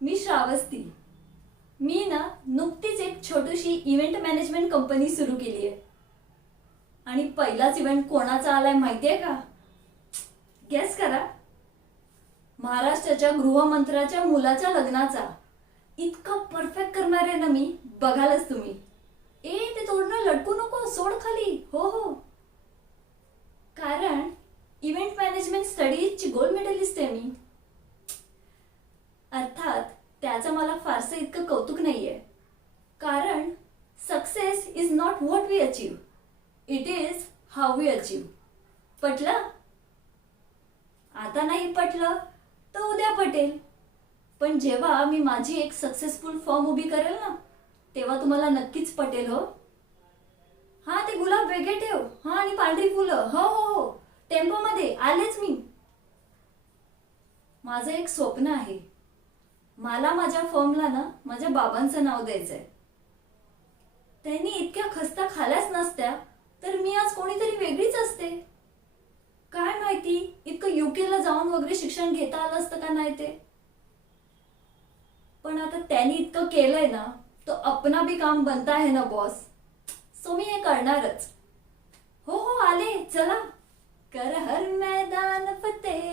मी श्रावस्ती. मी ना नुकतीच एक छोटीशी इव्हेंट मॅनेजमेंट कंपनी सुरू केली आहे. आणि पहिलाच इव्हेंट कोणाचा आलाय माहितीये का? गेस करा. महाराष्ट्राच्या गृहमंत्र्याच्या मुलाच्या लग्नाचा. इतकं परफेक्ट करणार आहे ना मी, बघालच तुम्ही. ते तोडणं लटकू नको, सोड खाली. हो हो. कारण इव्हेंट मॅनेजमेंट स्टडीजची गोल्ड मेडलिस्ट आहे मी. अर्थात त्याचं मला फारसं इतकं कौतुक नाहीये. कारण success is not what we achieve, it is how we achieve. पटलं? आता नाही पटलं तर उद्या पटेल. पण जेव्हा मी माझी एक सक्सेसफुल फॉर्म उभी करेल ना, तेव्हा तुम्हाला नक्कीच पटेल. हो. हा, ते गुलाब वेगळे ठेव. हा, आणि पांढरी फुलं. हो हो हो, टेम्पोमध्ये आलेच मी. माझं एक स्वप्न आहे. मला माझ्या फॉर्मला ना माझ्या बाबांचं नाव द्यायचंय. त्यांनी इतक्या खस्ता खाल्याच नसत्या तर मी आज कोणीतरी वेगळीच असते. काय माहिती इतकं युकेला जाऊन वगैरे शिक्षण घेता आलं असतं का नाही ते. पण आता त्यांनी इतकं केलंय ना, तो अपना भी काम बनता है ना बॉस. सो मी हे करणारच. हो हो, आले. चला, कर हर मैदान फतेह.